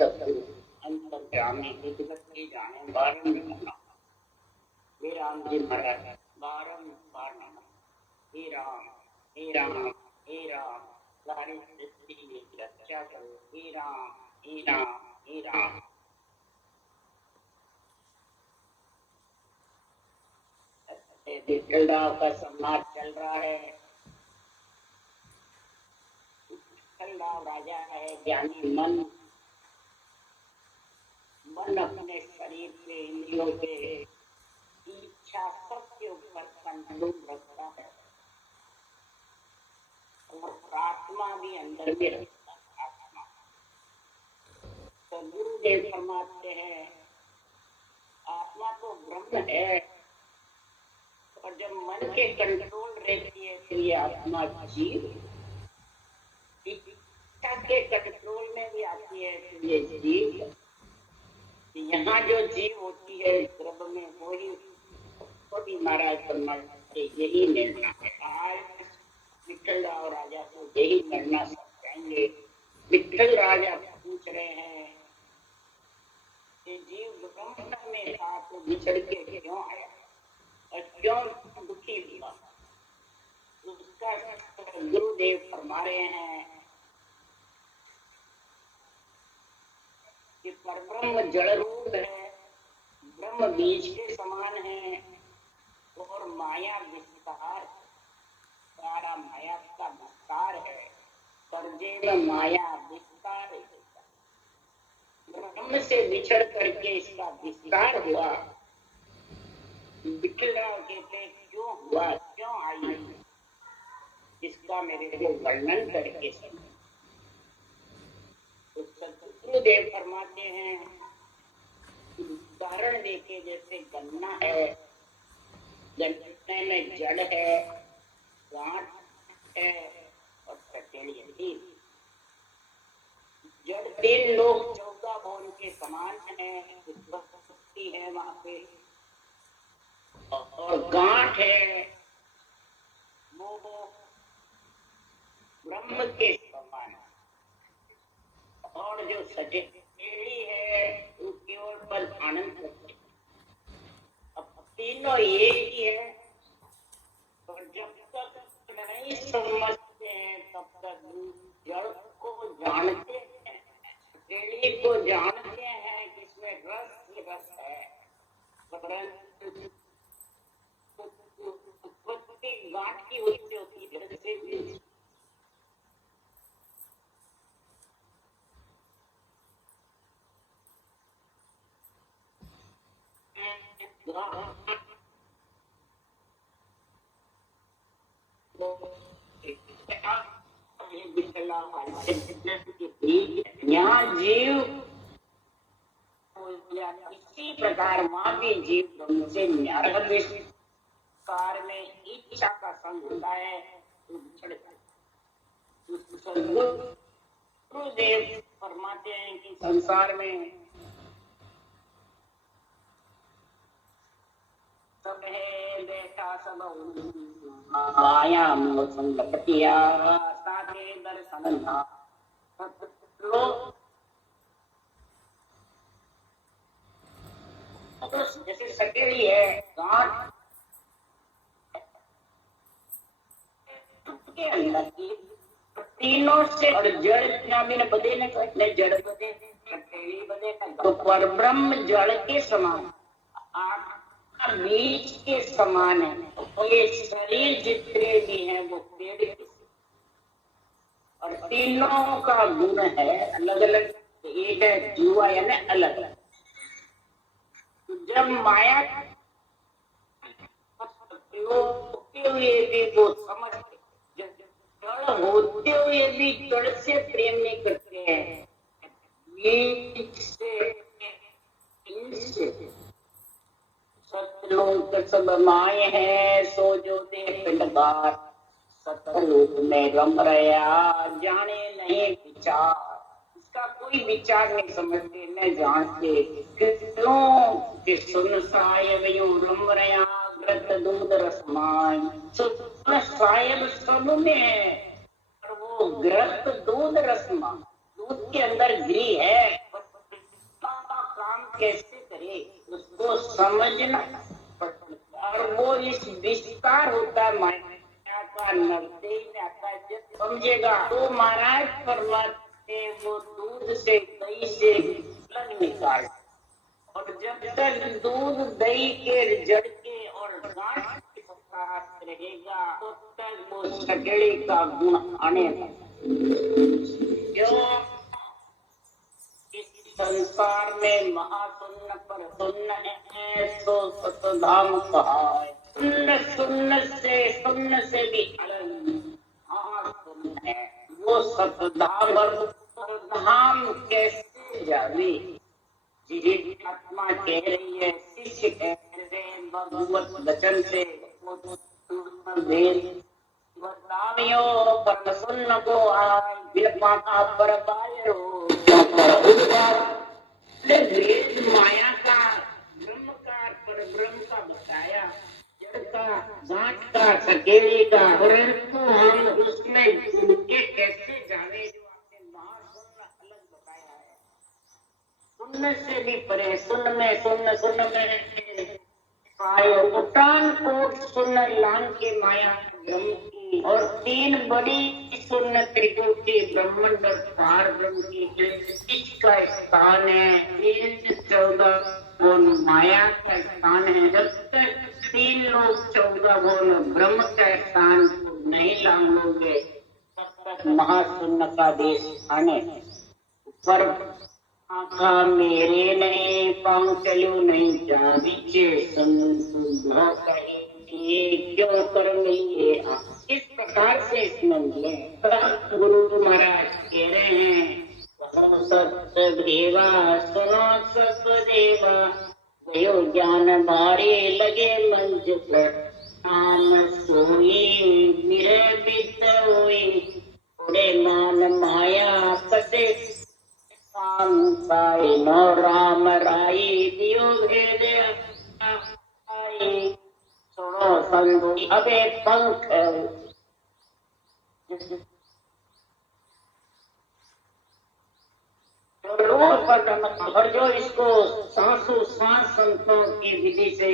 सतगुरु अंतर्यामी विगत के जाने बारंबार हे राम जी महाराज बारंबार हे राम हे राम हे राम सारी सृष्टि की रक्षा करो हे राम हे राम हे राम। विठलराव का संवाद चल रहा है। विठलराव राजा है, ज्ञानी मन मन अपने शरीर पे इंद्रियों पे इच्छा सबके ऊपर कंट्रोल रखता है और आत्मा भी अंदर में रखता है। आत्मा तो गुरुदेव फरमाते हैं आत्मा तो ब्रह्म है और जब मन के कंट्रोल रहती है तो ये आत्मा जीव, इच्छा के कंट्रोल में भी आती है तो ये जीव। यहाँ जो जीव होती है गर्भ में वही तो भी महाराज फरमाते यही निर्णय है। आज विठलराव राजा को यही निर्णय समझाएंगे। विठल राजा पूछ रहे हैं कि जीव ब्रह्म में था तो बिछड़ के क्यों आया और क्यों दुखी हुआ। उसका गुरुदेव फरमा रहे हैं कि परब्रह्म जड़ रूप है, ब्रह्म बीज के समान है और माया विस्तार, सारा माया का विस्तार है। परजेव माया विस्तार है, ब्रह्म से बिछड़ करके इसका विस्तार हुआ। विठलराव कहते क्यों हुआ क्यों आई, इसका मेरे को वर्णन करके समझ। तो सतगुरुदेव फरमाते हैं उदाहरण देके जैसे गन्ना है, गन्ने में जड़ है, गांठ है और सटेली है। जड़ 3 लोग 14 भवन के समान है, उत्पत्ति है वहां पे, और गांठ है वो ब्रह्म के समान है, और जो सटेली है वो केवल पर आनंद करते। अब तीनों एक ही है और जब तक नहीं समझते हैं तब तक जड़ को जानते हैं, सटेली को जानते हैं कि इसमें रस है, परंतु उत्पत्ति गांठ की होती है जड़ से भी। यहाँ जीव इसी प्रकार वहां भी जीव ब्रह्म से न्यारा विस्तार में इच्छा का संग होता है तो बिछड़ जाता है। गुरुदेव फरमाते हैं कि संसार में सब है देखा सब माया संगतिया साथे दर्शन था लोग जैसे सटेली है गांठ के अंदर की तीनों से और जड़ ने बदे न कहते जड़ बदे सटेली बदे तो परब्रह्म जड़ के समान बीज के समान है। ये शरीर जितने भी हैं वो पेड़ के और तीनों का गुण है अलग अलग। एक है जुआ यानी अलग अलग। जब माया होते हुए भी वो समझते, जड़ होते हुए भी जड़ से प्रेम नहीं करते हैं, बीज से सतलोक सब माए हैं सो जो दे पिंड बार, सतलोक में रम रहा जाने नहीं विचार। इसका कोई विचार नहीं समझते न जानते क्यों कि सुन सायब यूं रम रहा ग्रत दूध रसमान। सुन सायब सब में है और वो ग्रत दूध रसमान, दूध के अंदर घी है, कैसे करे उसको समझना पड़ता। और वो इस विस्तार होता है माया का, नजदे ही में आता है। जब समझेगा तो महाराज फरमाते वो दूध से दही से अलग निकाल, और जब तक दूध दही के जड़ के और गांठ के साथ रहेगा तब तक वो सकेले का गुण आने क्यों। इस संसार में महाशून्य पर शून्य है तो सतधाम कहा है। शून्य शून्य से भी अलग महाशून्य है वो सतधाम। और धाम कैसे जावे, जीवित आत्मा कह रही है, शिष्य कह रहे हैं भगवत वचन से बतावियो पर सुन को आय बिलपा का पर पायो। वेद माया का ब्रह्म का पर ब्रह्म का बताया, जड़ का गांठ का सकेले का, परंतु हम उसमें के कैसे जाने जो आपने महाशून्य अलग बताया है। शून्य से भी परे शून्य में उठान कोट शून्य लान के माया ब्रह्म की, और तीन बड़ी शून्य त्रिकोटी ब्रह्मांड और पार ब्रह्म की इसका स्थान है। 314 गुण माया का स्थान है। जब तक 3 लोग 14 गुण ब्रह्म का स्थान नहीं लांघोगे तब तक महाशून्य का देश आने पर आका मेरे नहीं पाँव चलो नहीं जा बीचे क्यों कर मिलिए। इस प्रकार से इसमें मिले। गुरु महाराज कह रहे हैं सत्य सुनो सब देवा गयो ज्ञान भारे लगे मंज पर नाम सोई विरह बित हुई उड़े मान माया कसे नो राम राई दियो भेद सुनो संधु अबे पंख। और जो इसको सांसों सांस संतों की विधि से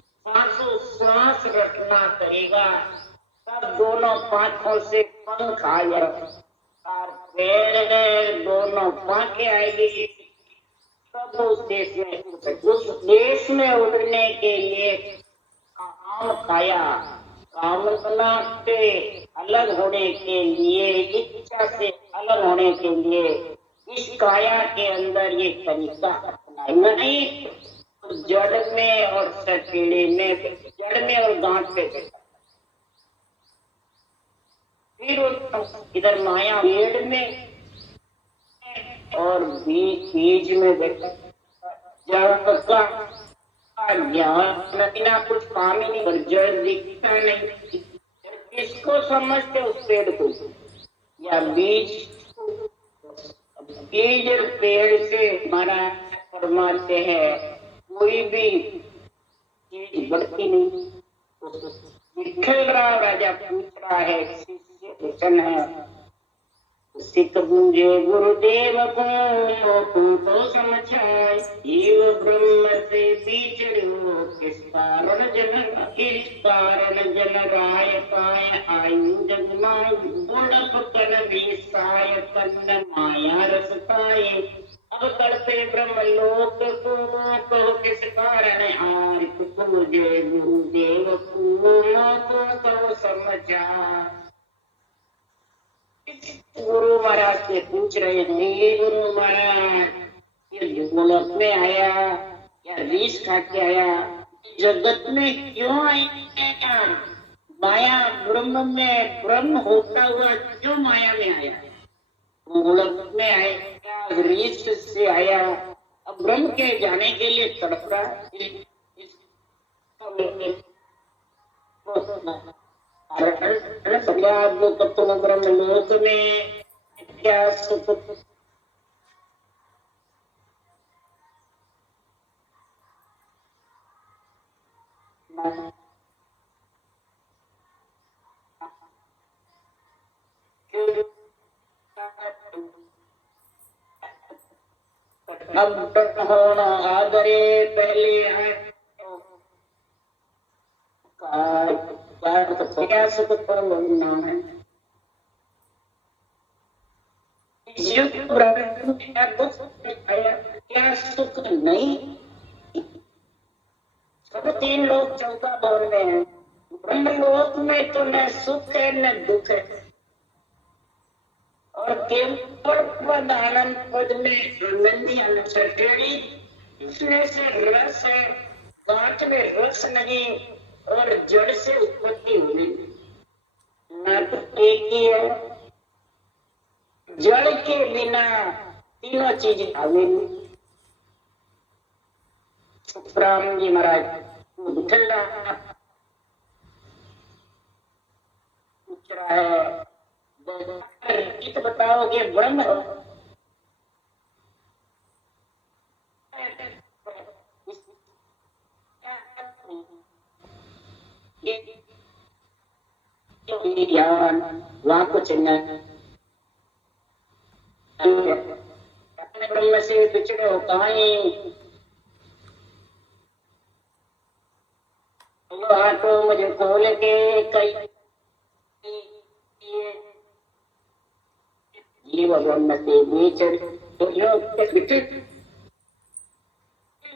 सांसों सांस रखना करेगा तब दोनों पांखों से पंख आया और पैर दोनों पांखें आएगी तब उस देश में उड़ने के लिए काम काया कामना से अलग होने के लिए, इच्छा से अलग होने के लिए इस काया के अंदर ये तरीका अपनाना नहीं। तो जड़ में और सकेले में, जड़ में और गांठ पे फिर इधर माया पेड़ में और बीज में बैठा जड़ का ज्ञान बिना कुछ काम ही नहीं, जड़ दिखता नहीं। किसको समझते उस पेड़ को या बीज? बीज पेड़ से हमारा फरमाते हैं कोई भी चीज बढ़ती नहीं। निखिल राजा पूछ रहा है, शिष्य वचन है सिख पूजे गुरुदेव को समझाए जीव ब्रह्म से बिछड़ो किस कारण जन राय पाय आयु जगमाय बुढ़प कर विसाय तन्न माया रस पाए। अब करते ब्रह्म लोक को किस कारण आय पूजे गुरुदेव को समझा। गुरु महाराज से पूछ रहे हैं, गुरु महाराज ये गोलक में आया या रीस खा के आया, जगत में क्यों आया? माया ब्रह्म में ब्रह्म होता हुआ क्यों माया में आया? गोलक में आया, रीस से आया, अब ब्रह्म के जाने के लिए तड़प रहा। ब्रह्म लोक में क्या सुख अब होना आदरे पहले है क्या सुख तो नाम है क्या दुख क्या सुख नहीं। सब तीन लोग चौथा बोल रहे हैं। ब्रह्मलोक में तो न सुख है न दुख है और केवल पद आनंद पद में आनंदी अनसर्टेनी इसमें से रस है, गांठ में रस नहीं और जड़ से उत्पत्ति हुई ना तो एक ही है। जड़ के बिना तीनों चीजें आवेगी। सुखराम जी महाराज पूछ रहा है गीत बताओ कि ब्रह्म ज्ञान वहां कुछ नहीं। अपने ब्रह्म से बिछड़े हो कहीं तो मुझे खोल के कई जीव ब्रह्म से बीच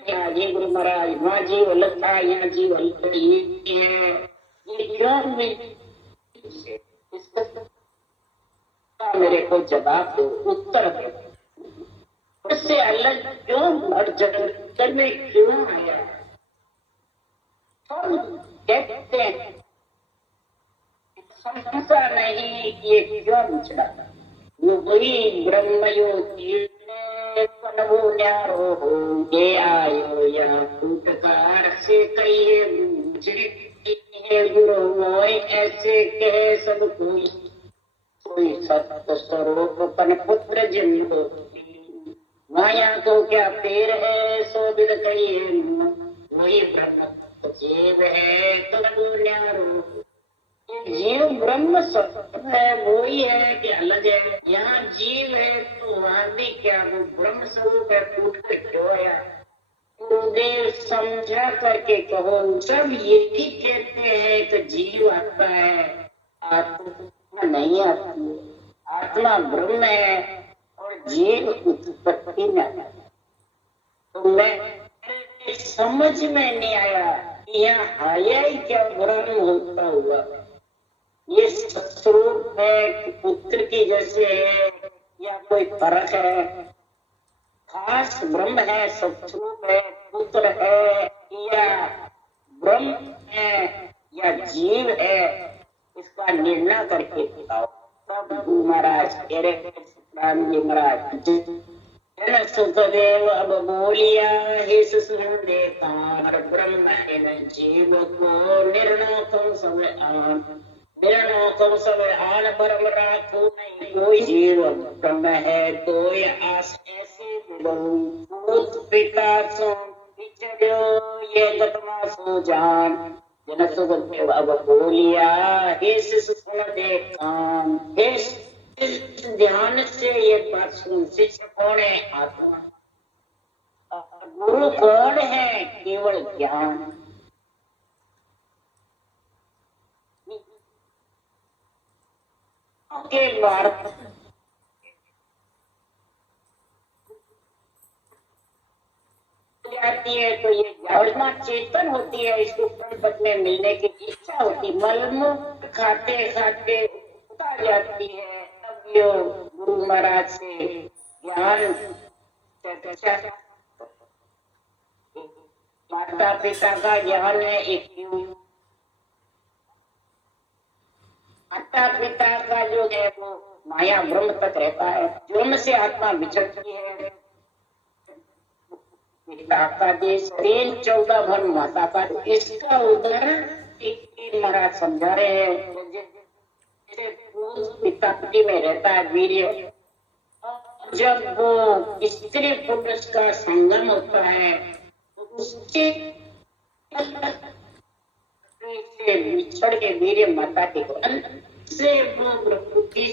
यहाँ जी गुरु महाराज वहाँ जीव लगता है, यहाँ जीव है। ये क्यों इसका मेरे को जवाब दो, उत्तर दो। उससे अलग क्यों हर जगह में क्यों आया? हम कहते हैं संसार नहीं ये क्यों बिछड़ा? वो वही ब्रह्मयोगी ये आयो या टूटकार से कहिए गुरु मोय ऐसे कहे सब कोई सत्य स्वरूप पन पुत्र जिनको माया को क्या पेड़ है सो विद कहिए वही ब्रह्म जीव है तो न्यारो। जीव ब्रह्म सत्य है वो ही है कि अलग है? यहाँ जीव है तो वहां भी क्या वो ब्रह्म स्वरूप है? टूट के क्यों आया? गुरुदेव समझा करके कहो। सब यही कहते हैं कि जीव आता है, आत्मा नहीं आती है। आत्मा ब्रह्म है और जीव उत्पत्ति में आता है। तो मैं समझ में नहीं आया यहाँ आया ही क्या ब्रह्म होता हुआ? ये स्वरूप है कि पुत्र की जैसे है या कोई फर्क है? खास ब्रह्म है, स्वरूप है, पुत्र है या ब्रह्म है या जीव है? इसका निर्णय करके बताओ। तब महाराज कह रहे राम जी महाराज सुखदेव अब बोलिया हे सुदेव ब्रह्म एवं जीव को निर्णय तुम सब आन ब्रह्म राखो नहीं। कोई जीव ब्रह्म है कोई आस ऐसे पिता सो बिछड़ो ये गतमा सो जान। जन सुखदेव अब बोलिया हे शिष्य सुन दे कान। हे ध्यान से ये बात सुन। शिष्य कौन है? आत्मा। गुरु कौन है? केवल ज्ञान। के बाद जाती है तो ये आत्मा चेतन होती है। इसको पद में मिलने की इच्छा होती, मलमूत्र खाते खाते उता जाती है। तब यो गुरु महाराज से ज्ञान माता पिता का ज्ञान है। एक माता पिता का जो है वो माया ब्रह्म तक रहता है। ब्रह्म से आत्मा विचरती है। पिता का देश 14 भर माता का। इसका उदाहरण महाराज समझा रहे हैं। पिता में रहता है वीर्य, जब वो स्त्री पुरुष का संगम होता है उसके बिछड़ के वीर्य माता के से वो प्रकृति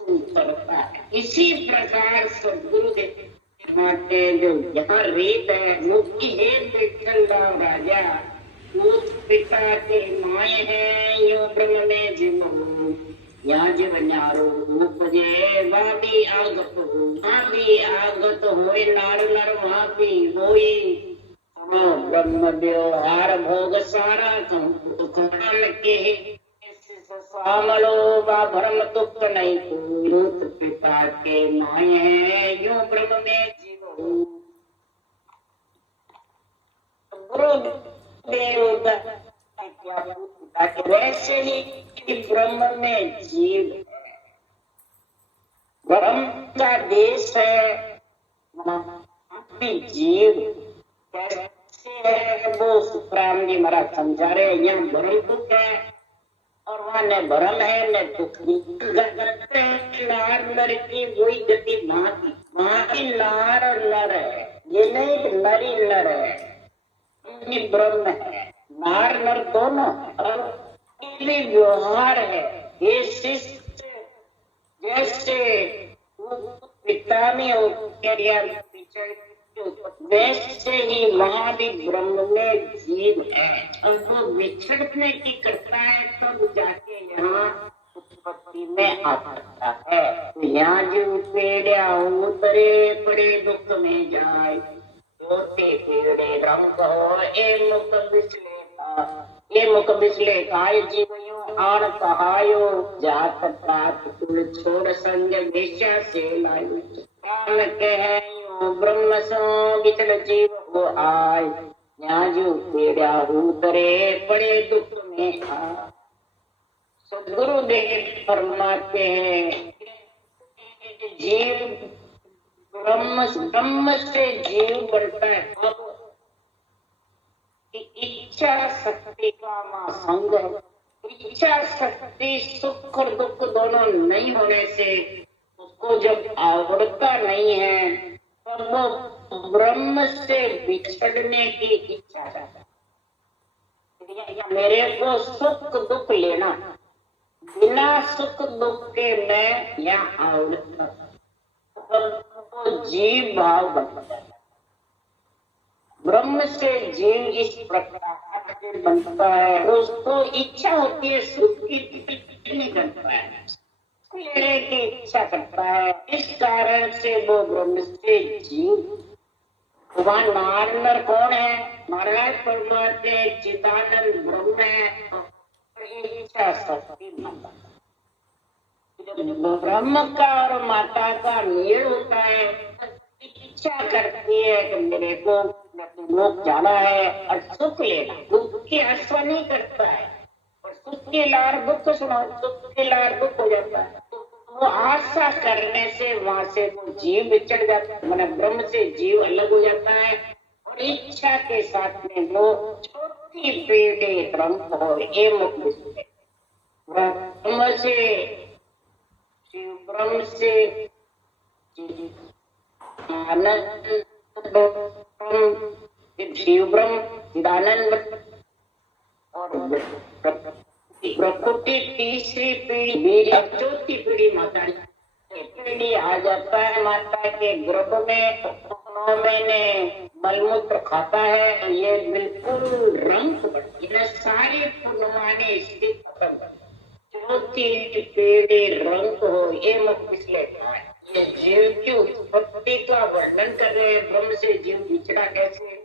करता है। इसी प्रकार सदगुरु माते जो यहाँ रेत है मुक्ति है विठल राम राजा, पूत पिता के माए हैं यो ब्रह्म में जीव, यहाँ जीव न्यारो उपजे वादी आगत होए नार नर वहाँ भी होई, ब्रह्म व्यवहार भोग सारा कौन के सामलो बा भ्रम तुक नहीं कोई, रूप पिता के माए हैं यो ब्रह्म में जीव, गुरुदेव पिता के वैसे ही ब्रह्म में जीव, ब्रह्म का देश है जीव कैसे है वो सुखराम जी महाराज समझा रहे, यहाँ ब्रह्म दुख है और वहाँ न भरम है न दुख, नार नर की वही गति वहाँ की नार और नर है, ये नहीं नरी नर है, ये ब्रह्म है, नार नर दोनों और भी व्यवहार है, ये शिष्य जैसे पिता में वैसे ही महावीर ब्रह्म में जीव है, और वो विछड़ने की करता है तब जाके यहाँ उत्पत्ति में आ सकता है। तो यहाँ जो पेड़िया उतरे पड़े दुख में जाए, जोते पेड़े रंग हो ए मुख बिसले काय जीवयो आन कहायो, जात पात कुल छोड़ संग वेश्या से लायो, कान कहे ब्रह्म सो बिचल जीव हो आय, यहाँ जो पेड़ा उतरे पड़े दुख में आ। सदगुरुदेव फरमाते हैं जीव ब्रह्म से जीव बनता है, इच्छा शक्ति का महासंग है, इच्छा शक्ति सुख और दुख दोनों नहीं होने से उसको जब आवड़ता नहीं है तब वो ब्रह्म से बिछड़ने की इच्छा करता है। मेरे को सुख दुख लेना, बिना सुख दुख के मैं यहाँ आवड़ता तो जीव भाव बनता है। ब्रह्म से जीव इस प्रकार से बनता है, उसको इच्छा होती है सुख की नहीं करता है, लेने की इच्छा करता है, इस कारण से वो ब्रह्म से जीव। वहाँ नार नर कौन है? महाराज परमात्मा चिदानंद ब्रह्म है, इच्छा शक्ति माता। ब्रह्म का और माता का मेल होता है, इच्छा करती है कि मेरे को लोक जाना है और सुख लेना, दुख की आशा नहीं करता है, और सुख की लार दुख सुना, सुख की लार दुख हो जाता है। वो आशा करने से वहां से वो जीव बिछड़ जाता है, मतलब ब्रह्म से जीव अलग हो जाता है, और इच्छा के साथ में वो छोटी पेड़े रंग हो ये मुक्त ब्रह्म से शिव, ब्रह्म से आनंद, शिव ब्रह्म चिदानंद और प्रकृति तीसरी पीढ़ी, चौथी पीढ़ी माता पीढ़ी आ जाता है माता के गर्भ में, 9 महीने मलमूत्र खाता है, ये बिल्कुल रंग बढ़ती सारी पुनवाने स्थित खत्म, चौथी पीढ़ी रंग हो ये मुख पिछले है। ये जीव की उत्पत्ति का वर्णन कर रहे हैं, ब्रह्म से जीव बिछड़ा कैसे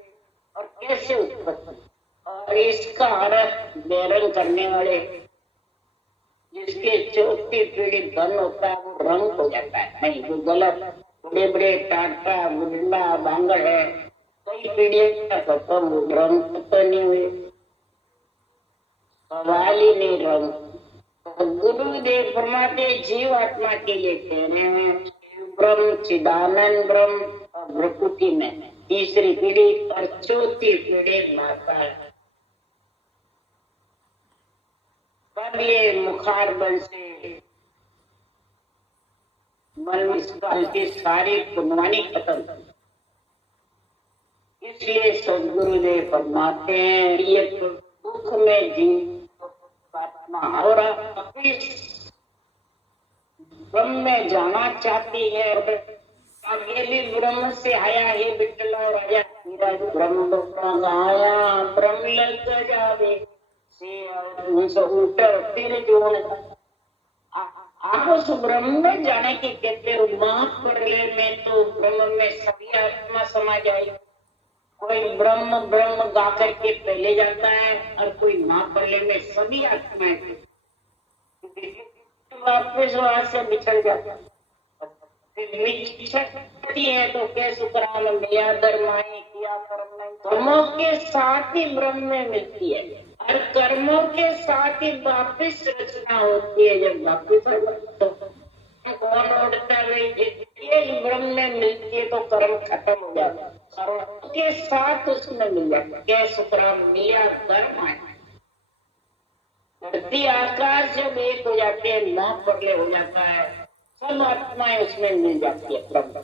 और कैसे उत्पत्ति, और इसका अर्थ बेरंग करने वाले जिसके चौथी पीढ़ी धन होता है वो रंग हो जाता है, नहीं वो गलत, बड़े बड़े टाटा गुंडा बांगड़ है, कई पीढ़ी का खत्म रंग तो नहीं हुए, सवाल ही नहीं रंग। गुरुदेव फरमाते जीव आत्मा के लिए कह रहे हैं ब्रह्म चिदानंद ब्रह्म और प्रकृति में तीसरी पीढ़ी और चौथी पीढ़ी माता है। तब ये मुखार बल से मन की सारी पुनवानी खत्म, इसलिए सदगुरुदेव फरमाते हैं ये दुख में जीव आत्मा और ब्रह्म में जाना चाहती है, अब ये भी ब्रह्म से आया है विठल राजा मेरा ब्रह्म आया ब्रह्म लग जावे से उतर फिर जोड़ आप उस ब्रह्म में जाने की कहते हो महाप्रलय में तो ब्रह्म में सभी आत्मा समा जाएगी। कोई ब्रह्म ब्रह्म गा करके पहले जाता है और कोई महाप्रलय में सभी आत्माएं वापस वहां से बिछड़ जाता है। बिछड़ती है तो क्या सुकराम मिया धर्माएं किया कर्मों के साथ ही ब्रह्म में मिलती है और कर्मों के साथ ही वापिस रचना होती है। जब वापिस तो कौन उड़ता है ब्रह्म में मिलती है तो कर्म खत्म हो जाता है, कर्म के साथ उसमें मिल जाता है। क्या सुकराम मिया धर्म है। धरती आकाश जब एक हो जाते हैं महाप्रलय हो जाता है सब आत्माएं उसमें मिल जाती है ब्रह्म।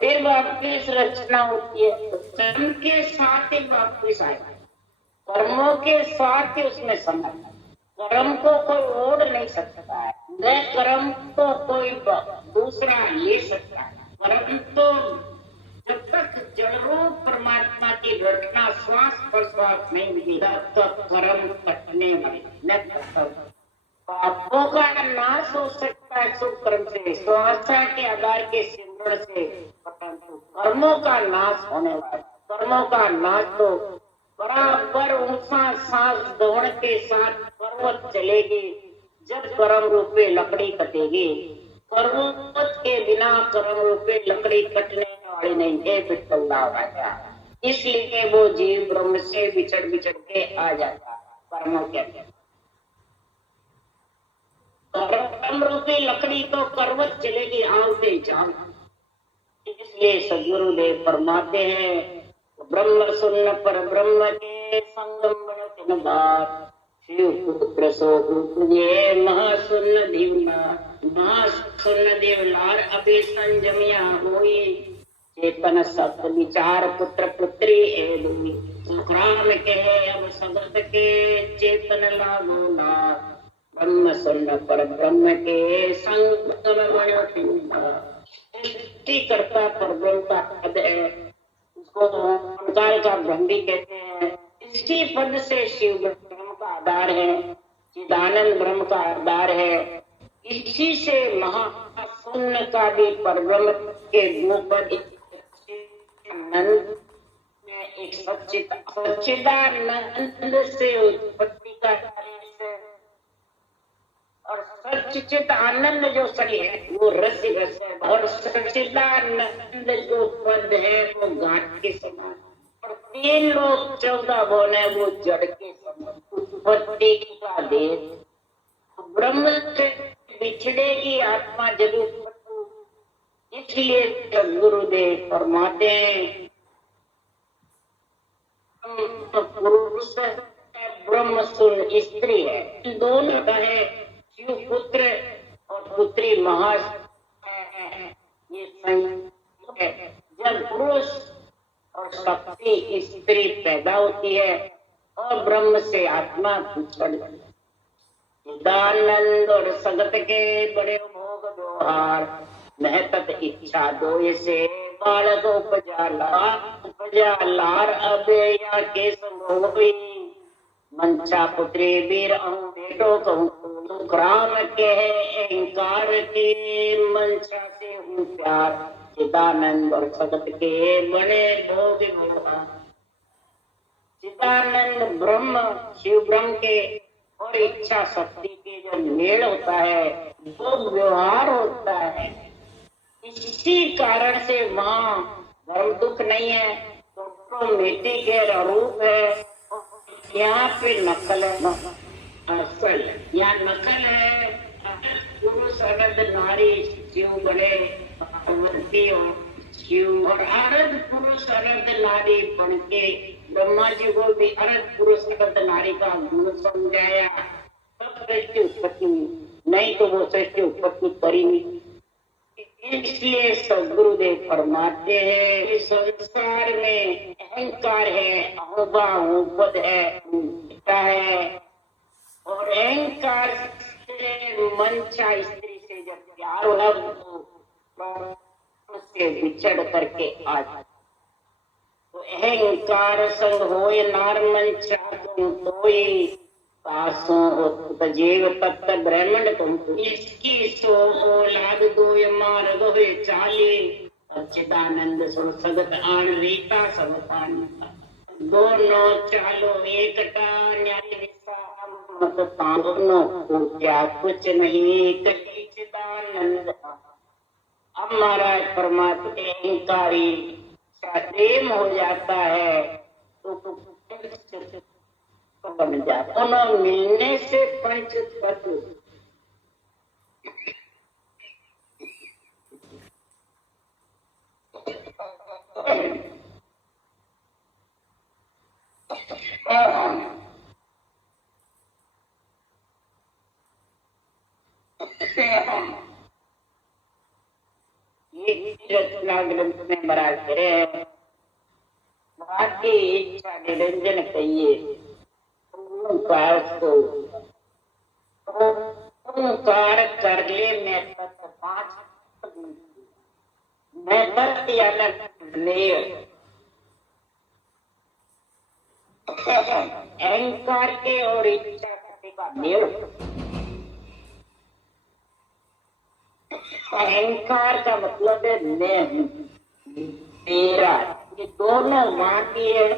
फिर वापिस रचना होती है तो कर्म के साथ ही वापिस आएगा, कर्मों के साथ ही उसमें समय। कर्म को कोई ओढ़ नहीं सकता है, न कर्म को कोई दूसरा ले सकता है। कर्म तो जब तक जड़रूप परमात्मा की रचना श्वास प्रश्वास नहीं मिलेगा तब कर्म कटने वाले पापों का नाश हो सकता है शुभ कर्म से, स्वास्थ्य के आधार के सिमरण से, कर्मों का नाश होने वाला। कर्मों का नाश तो बराबर ऊंचा सांस दौड़ के साथ पर्वत चलेगी जब कर्म रूपे लकड़ी कटेगी। पर्वत के बिना कर्म रूपे लकड़ी कटने वाली नहीं है बिट्टल्ला राजा। इसलिए वो जीव ब्रह्म से बिछड़ के आ जाता है। कर्मों के कर्म रूपी लकड़ी तो पर्वत चलेगी आते जान। इसलिए सदगुरुदेव फरमाते हैं ब्रह्म सुन्न पर ब्रह्म के संगम बात शिव पुत्र सो तुझे महासुन्न दीवना महासुन्न देवलार अभी संजमिया हुई चेतन सप्त विचार पुत्र पुत्री है दुई सुखराम के अब सगत के चेतन लागो ना ब्रह्म सुन्न पर ब्रह्म के संगम सृष्टि करता पर ब्रह्म का पद है, उसको ओंकार का ब्रह्म भी कहते हैं। इसी पद से शिव ब्रह्म का आधार है, चिदानंद ब्रह्म का आधार है। इसी से महाशून्य का भी परब्रह्म के दो पद एक सच्चिदानंद से उत्पत्ति का और सच्चित आनंद जो सही है वो रस रस है और सच्चिदानंद जो पद है वो घाट के समान और 3 लोग 14 बोल है वो जड़ के समान उत्पत्ति का देश। ब्रह्म से बिछड़ेगी आत्मा जरूर। इसलिए गुरुदेव फरमाते हैं पुरुष ब्रह्म सुन स्त्री है, दोनों का है शिव पुत्र और पुत्री महास ये है। जब पुरुष और शक्ति स्त्री पैदा होती है और ब्रह्म से आत्मा बिछड़ दानंद और सगत के बड़े भोग व्यवहार महतत इच्छा दो से बालक उपजा लार अबे या के संभोगी मंचा पुत्री वीर बेटो कहूँ ग्राम के अहंकार के मंचा से हूँ प्यार चिदानंद और सगत के बड़े भोग व्यवहार। चिदानंद ब्रह्म शिव ब्रह्म के और इच्छा शक्ति के जो मेल होता है वो व्यवहार होता है। इसी कारण से वहाँ धर्म दुख नहीं है तो मिट्टी के रूप है। यहाँ पे नकल है असल यहाँ नकल है। पुरुष अर्ध नारी शिव बड़े पार्वती और शिव और अर्ध पुरुष अर्ध नारी बन के ब्रह्मा जी को भी अर्ध पुरुष अर्ध नारी का गुण समझाया तब सृष्टि उत्पत्ति हुई, नहीं तो वो सृष्टि उत्पत्ति करी नहीं। इसलिए सदगुरुदेव फरमाते हैं इस संसार में अहंकार है, अहंपद है और अहंकार से मंचा स्त्री से जब प्यार होगा उससे बिछड़ करके आ जाए। तो अहंकार संग होए नार मंचा तुम तोई पासों जीव तत्त ब्राह्मण तुम इसकी सो औलाद दो मार दोहे चाली चिदानंद सुर सगत आन रीता समतान दोनों चालो एकटा न्याय विसाम मत तानो क्या कुछ नहीं कहीं चिदानंद। अब महाराज परमात्मा अहंकारी प्रेम हो जाता है तो बन जाता। दोनों मिलने से पंच तत्व रचना ग्रंथ में महाराज करे बाकी इच्छा निरंजन कहिए ओंकार को ओंकार कर ले मैं तत्व पांच मैं तत्व या अहंकार के और इच्छा का मेल। अहंकार का मतलब है मैं मेरा, ये दोनों मां की है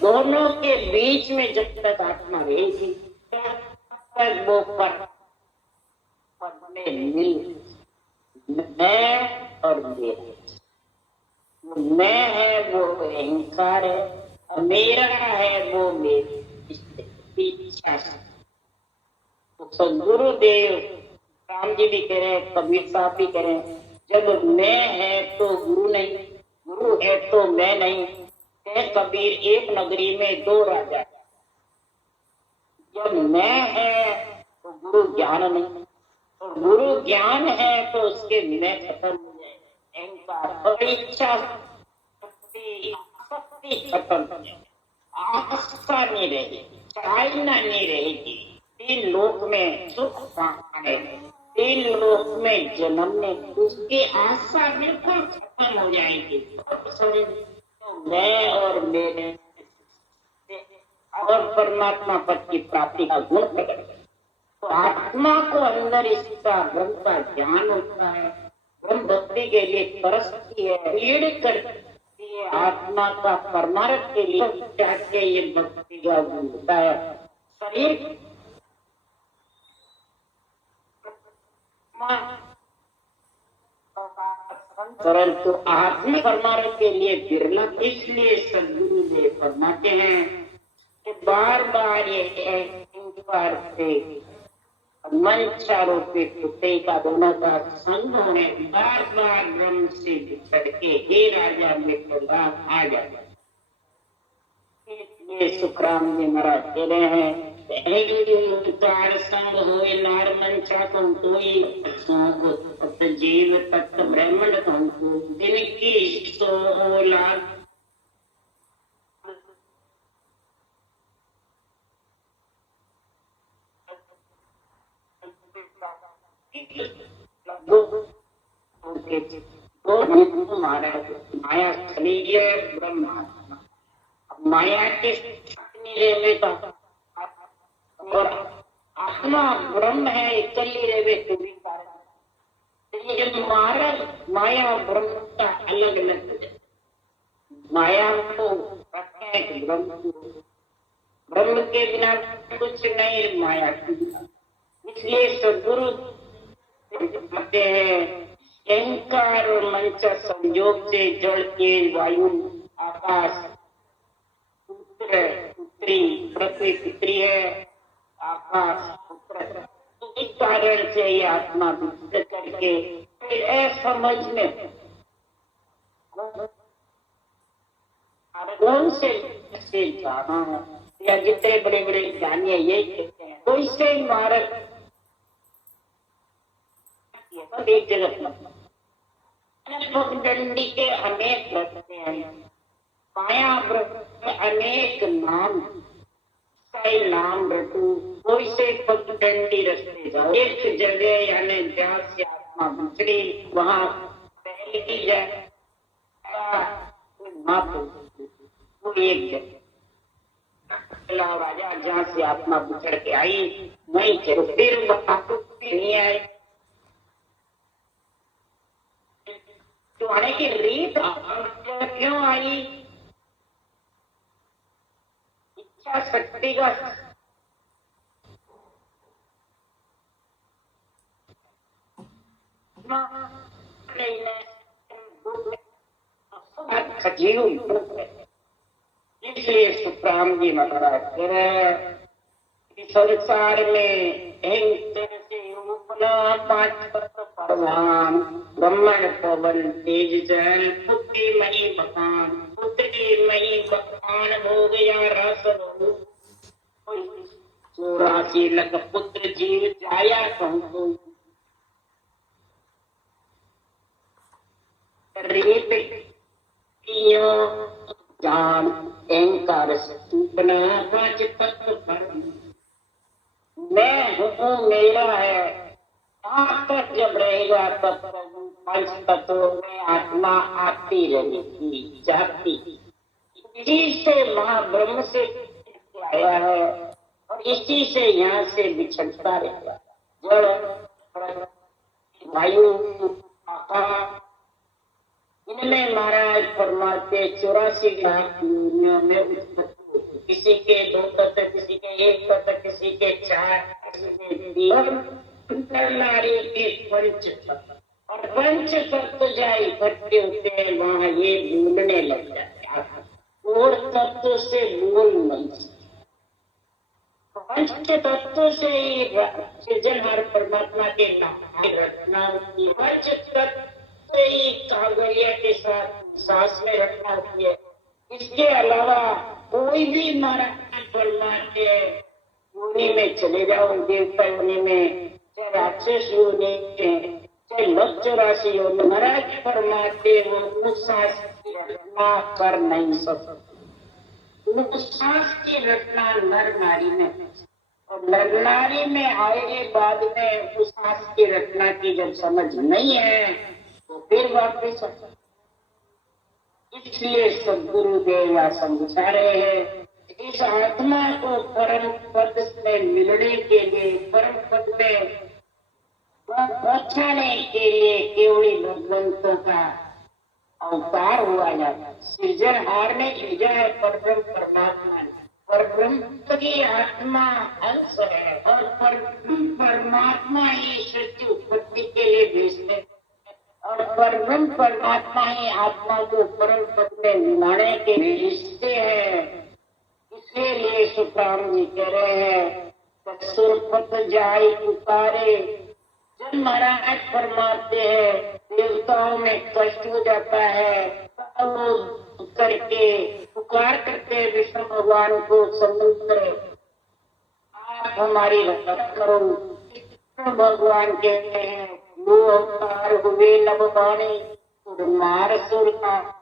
दोनों के बीच में जब तक आत्मा रहेगी तब वो पद में मिल मैं और मेरा। मैं है वो अहंकार है और मेरा है वो मेरी इच्छा। तो गुरुदेव राम जी भी कह रहे हैं, कबीर साहब भी कह रहे हैं, जब मैं है तो गुरु नहीं, गुरु है तो मैं नहीं। कह कबीर एक नगरी में दो राजा, जब मैं है तो गुरु ज्ञान नहीं, और गुरु ज्ञान है तो उसके मैं खत्म हो जाए, अहंकार और इच्छा शक्ति खत्म हो जाए, आस्था नहीं रहेगी, चाहना नहीं रहेगी। तीन लोक में सुख पाने, तीन लोक में जन्मने, उसकी आशा बिल्कुल खत्म हो जाएगी। तो मैं और मेरे और परमात्मा पद की प्राप्ति का गुण प्रकट। तो आत्मा को अंदर इसका ब्रह्म का ज्ञान होता है, ब्रह्म भक्ति के लिए तरसती है, पीड़ करती है, आत्मा का परमार्थ के लिए चाहते ये भक्ति का गुण होता है। शरीर परंतु आत्म परमार्थ के लिए बिरला। इसलिए सदगुरु देव फरमाते हैं कि बार बार ये अहंकार से मंचारोपी कुत्ते का दोनों का संग होने बार बार ब्रह्म से बिछड़ के हे राजा में आ जाता। इसलिए सुखराम जी महाराज कह रहे हैं ओंकार संग होए नार मंचा तुम कोई जीव तत्व ब्राह्मण तुमको दिन की सो औलाद माया शरीर ब्रह्मात्मा। माया के और आत्मा ब्रह्म है, इकल्ली रेवे तो भी माया ब्रह्म का अलग अलग। माया को रखते हैं ब्रह्म को, ब्रह्म के बिना कुछ नहीं, माया के बिना। इसलिए सदगुरु कहते हैं अहंकार और मंच संयोग से जड़ के वायु आकाश पुत्र पुत्री, पृथ्वी पुत्री है, आकाश पुत्र। इस कारण से ये आत्मा विकसित करके फिर असमझ में कौन से जाना है, या जितने बड़े बड़े ज्ञानी यही कहते हैं कोई से मार्ग एक जगत डंडी के अनेक रस्ते हैं, माया व्रत अनेक नाम, कई नाम रटू, कोई से पगडंडी रस्ते जाओ, एक जगह यानी जहाँ से आत्मा बिछड़ी वहां पहले की जाए वो एक जगह राजा जहाँ से आत्मा बिछड़ के आई वहीं चलो फिर नहीं आई तो आने की रीत क्यों आई? इच्छा शक्ति का सजीव इसलिए सुखराम जी महाराज संसार में परवान ब्रह्मण पवन तेज जल पुत्री मकान पुत्री मई मकान हो गया रस 84 लाख पुत्र जीव जाया कहूँ जान अहंकार सूपना पांच तत्व मैं हूँ मेरा है तक जब रहेगा तब पंच तत्वों में आत्मा आती रहेगी जाती इसी से महाब्रह्म से आया है और इसी से यहाँ से बिछड़ता रहेगा जड़ वायु आकाश इनमें महाराज फरमाते 84 लाख दुनिया में उत्पत्ति किसी के 2 तत्व किसी के 1 तत्व किसी के 4 किसी के 3 नारी के पंच तत्व और पंच तत्व जहाँ इकट्ठे होते हैं वहाँ ये भूलने लग जाते हैं और तत्व से भूल नहीं पंच तत्व से ही सृजनहार परमात्मा के नाम रचना होती है पंच तत्व ही कागरिया के साथ सांस में रखना होती है इसके अलावा कोई भी महाराज फरमाते योनि में चले जाओ देवता योनि में चाहे राक्षस योनि चाहे लक्ष राशि योनि महाराज फरमाते वो उस सांस की रचना कर नहीं सकते उस सांस की रचना नर नारी में और नर नारी में आए बाद में उस सांस की रचना की जब समझ नहीं है तो फिर वापस इसलिए सदगुरुदेव समझा रहे हैं इस आत्मा को परम पद में मिलने के लिए परम पद में पहुंचाने के लिए केवल भगवंतों का अवतार हुआ जाता सृजनहार ने भेजा है परब्रह्म परमात्मा ने परब्रह्म की आत्मा अंश है और परमात्मा ही सृष्टि उत्पत्ति के लिए भेजते और परब्रह्म परमात्मा ही आत्मा को परम पद में मिलाने के भेजते हैं इसलिए सुखराम जी कह रहे हैं सुरपत जाई उतारे जब महाराज फरमाते हैं देवताओं में कष्ट हो जाता है वो करके पुकार करते हैं विष्णु भगवान को समुद्र आप हमारी रक्षा करो विष्णु भगवान कहते हैं वो अवतार हुए नववाणी मार सुर का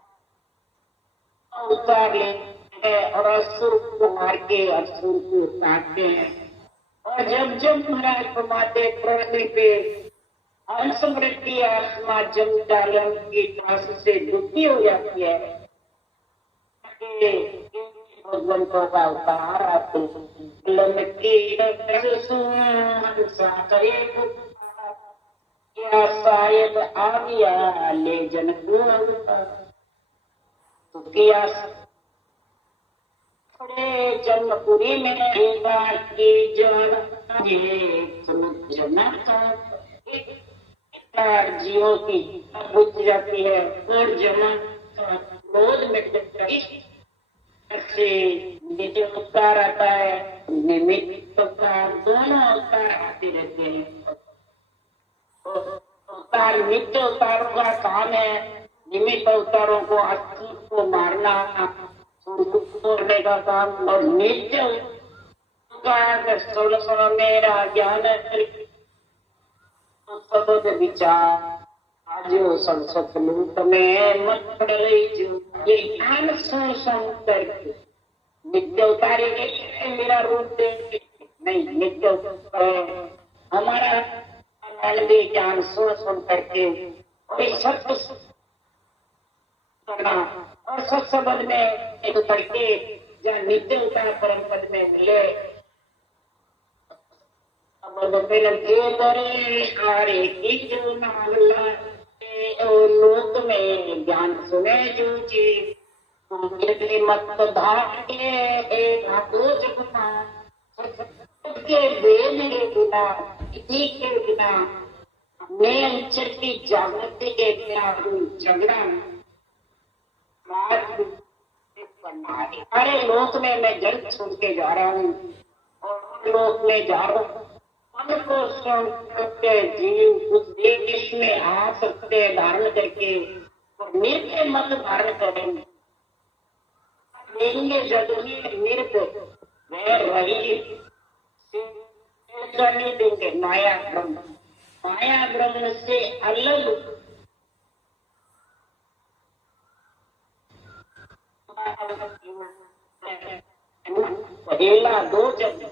अवतार लेते और असुर को मार के असुर को काटते हैं और जब जब महाराज फरमाते पृथ्वी पे अंशवृत्ति आत्मा जम डालन की त्रास से दुखी हो जाती है भगवंतों का अवतार आते क्या शायद आ गया ले जन तो किया जन्मपुरी में की जीवों की बुझ जाती है और जमा क्रोध मिट से नित्य उपकार आता है निमित्त उपकार दोनों उपकार आते रहते हैं अवतार नित्य अवतारों का काम है निमित्त अवतारों को असुर को मारना तोड़ने का काम और नित्य मेरा ज्ञान विचार आज संसद लूट में मत जो ये ज्ञान शोषण करके नित्य अवतारे मेरा रूप दे नहीं नित्य हमारा भी ज्ञान सुन सुन करके कोई सत्य करना और सत्संग में एक करके जहाँ नित्य होता है परम पद में मिले। आरे की जो नावला लोक में ज्ञान सुने जो जी तुम मत धागे धातु जगना के वेद के बिना इसी के बिना नए अंचल की जागृति के बिना झगड़ा अरे लोक में मैं जल छोड़ के जा रहा हूँ और लोक में जा रहा हूँ को सकते जीव उस देश में आ सकते धारण करके और निर्भय मत धारण करेंगे लेंगे जरूरी निर्भ वह रही नहीं देंगे। माया ब्रह्म से अलग पहला दो जब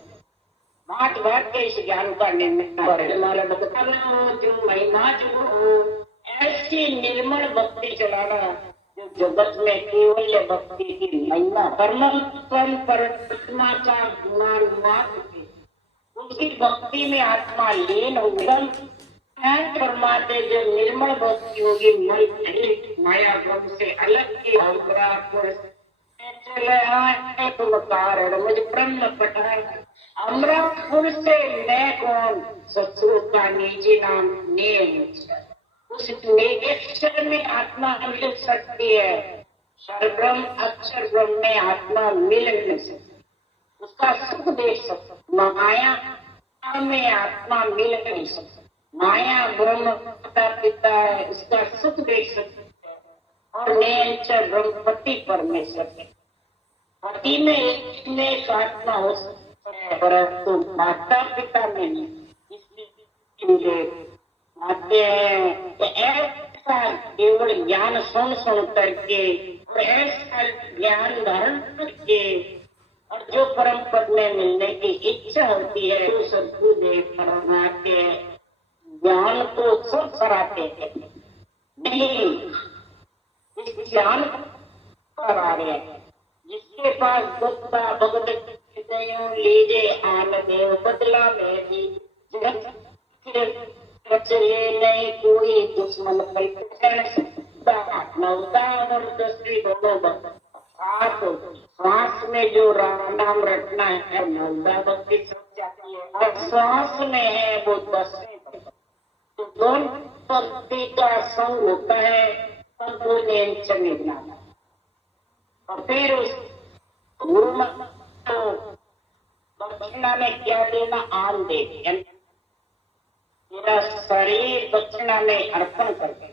बात के इस ज्ञान का निर्णय जो महिमा जो ऐसी निर्मल भक्ति चलाना जो जगत में केवल भक्ति की महिमा परमात्मा का गुणानुवाद उसी भक्ति में आत्मा लीन होगी परमात्मा जो निर्मल भक्ति होगी मल माया ब्रह्म से अलग की कारण मुझे ब्रह्म पठाए अमृतपुर से मैं कौन शत्रु का निजी नाम उस नेक्षर में आत्मा मिल सकती है। सर्वब्रह्म अक्षर ब्रह्म में आत्मा मिल नहीं सकती उसका सुख देख सकते माया में आत्मा मिल नहीं सकती माया ब्रह्म पिता है उसका सुख देख सकते और नेक्षर ब्रह्म पति परमेश्वर है पति में एक आत्मा हो सकता है परंतु माता पिता में नहीं। इसलिए आते हैं कि ऐसा केवल ज्ञान सुन करके और ऐसा ज्ञान धारण करके और जो परम पद में मिलने की इच्छा होती है तो सद्गुरुदेव परमात्मा ज्ञान को सब सराहते हैं नहीं इस ज्ञान करा रहे हैं जिसके पास गुप्ता भगवत लीजे आनंद बदला में भी चले नहीं कोई दुश्मन श्वास में जो राम नाम रटना है नवदा भक्ति सब जाती है और श्वास में है वो 10वें तो दोनों भक्ति का संग होता है तब वो नियंत्रण में बनाना और फिर उस गुरु दक्षिणा में क्या देना आम दे मेरा शरीर दक्षिणा में अर्पण करके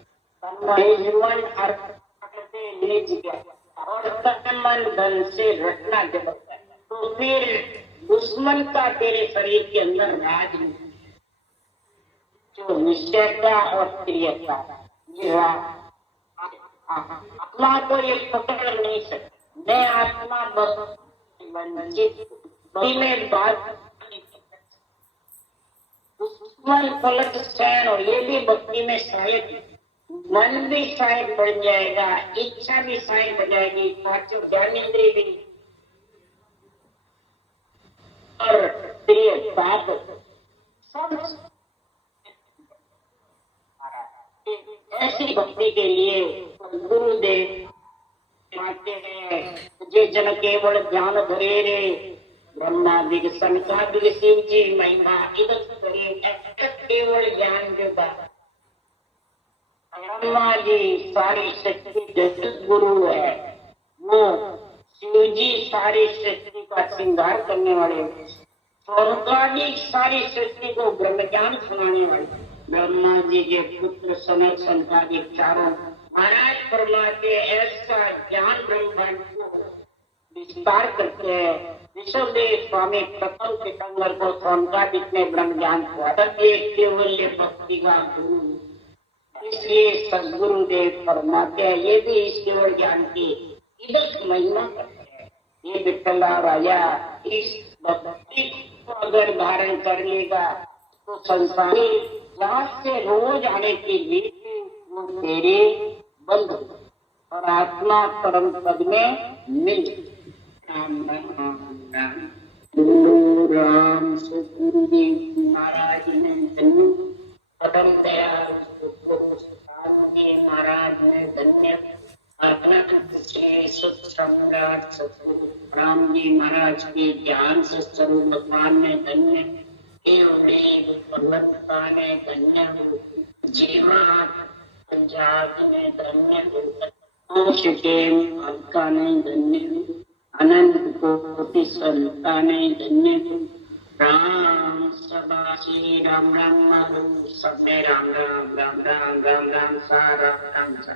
मन अर्पण करके निज गया और तन मन धन से रटना जब तो फिर दुश्मन का तेरे शरीर के अंदर राज नहीं जो निश्चय का और क्रिया का आत्मा को ये पकड़ नहीं सकता मैं आत्मा में बात दुश्मन पलट सैन और ये भी भक्ति में शायद मन भी शायद बढ़ जाएगा इच्छा भी शायद बढ़ जाएगी पांचों ज्ञानेंद्रिय भी और प्रिय पाप सब ऐसी भक्ति के लिए गुरुदेव कहते हैं जे जन केवल ज्ञान धरे रे ब्रह्मादि संसादिक शिव जी महिमा इदत केवल ज्ञान देता ब्रह्मा जी सारी शक्ति जगत गुरु है वो शिव जी सारी शक्ति का श्रृंगार करने वाले स्वर्गादि सारी सृष्टि को ब्रह्म ज्ञान सुनाने वाले ब्रह्मा जी के पुत्र सनक संतादिक चारों महाराज परमात्मा ऐसा ज्ञान ब्रह्मांड को विस्तार करते हैं। विश्वदेव स्वामी प्रथम सितंबर को सोनकादिक में ब्रह्म ज्ञान हुआ तब एक केवल भक्ति का गुरु इसलिए सदगुरुदेव परमात्मा ये भी इस केवल ज्ञान की इदक महिमा करते हैं। ये विठला राजा इस भक्ति को अगर धारण कर लेगा तो संसारी वहां से रोज आने के लिए वो तेरे बंद और आत्मा परम पद में मिल। राम राम राम राम सतगुरुदेव महाराज ने धन्य, परम दयाल महाराज ने धन्य, श्री सुख सम्राट सतगुरु राम जी महाराज के ध्यान से स्वरूप भगवान ने धन्य, भगवत्ता ने धन्य, जीवा पंजाब ने धन्य, अलका ने धन्य, अनंत कोटि संता ने धन्य, राम सभा श्री राम राम सब में राम राम राम राम राम राम सा राम राम सा।